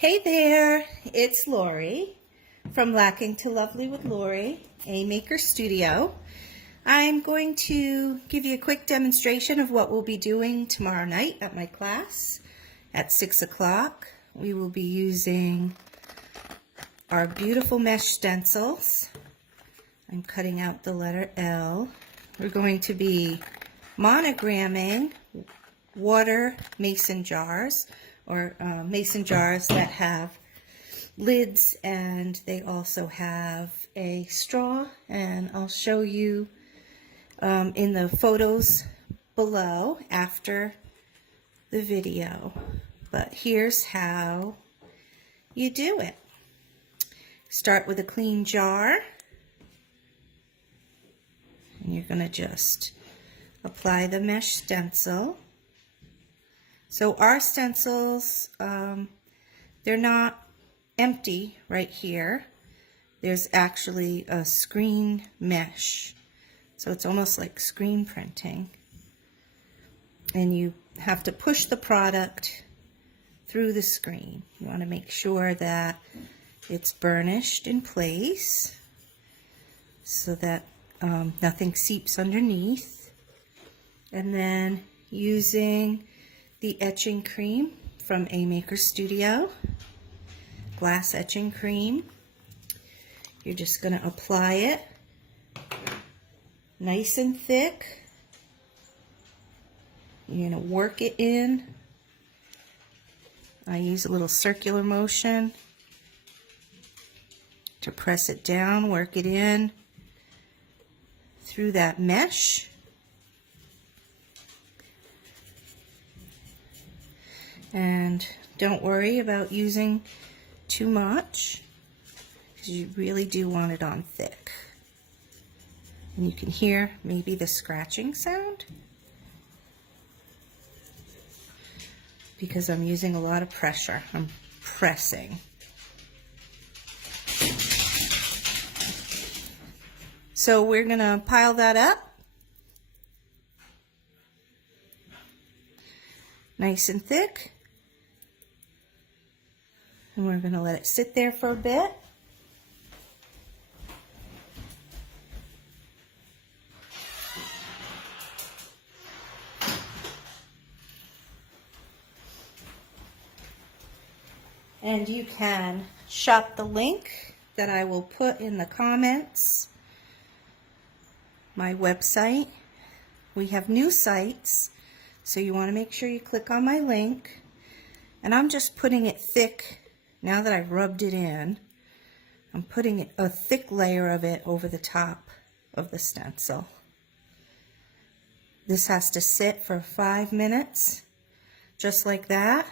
Hey there, it's Lori from Lacking to Lovely with Lori, a maker studio. I'm going to give you a quick demonstration of what we'll be doing tomorrow night at my class at 6 o'clock. We will be using our beautiful mesh stencils. I'm cutting out the letter L. We're going to be monogramming water mason jars, or mason jars that have lids, and they also have a straw, and I'll show you in the photos below after the video. But here's how you do it. Start with a clean jar, and you're going to just apply the mesh stencil. So our stencils, they're not empty right here. There's actually a screen mesh. So it's almost like screen printing. And you have to push the product through the screen. You want to make sure that it's burnished in place so that nothing seeps underneath. And then using the etching cream from a maker studio, glass etching cream, you're just going to apply it nice and thick. You're going to work it in. I use a little circular motion to press it down, work it in through that mesh. And don't worry about using too much, because you really do want it on thick. And you can hear maybe the scratching sound, because I'm using a lot of pressure. I'm pressing. So we're going to pile that up nice and thick. And we're going to let it sit there for a bit. And you can shop the link that I will put in the comments. My website. We have new sites, so you want to make sure you click on my link. And I'm just putting it thick. Now that I've rubbed it in, I'm putting a thick layer of it over the top of the stencil. This has to sit for 5 minutes, just like that.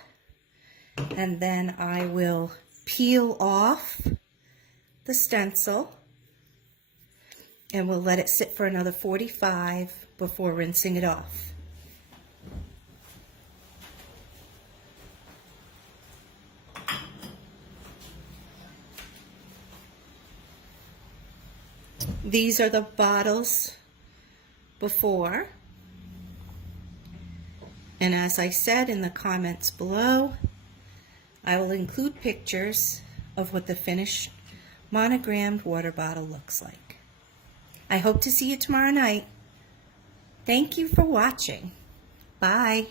And then I will peel off the stencil, and we'll let it sit for another 45 before rinsing it off. These are the bottles before, and as I said in the comments below, I will include pictures of what the finished monogrammed water bottle looks like. I hope to see you tomorrow night. Thank you for watching. Bye.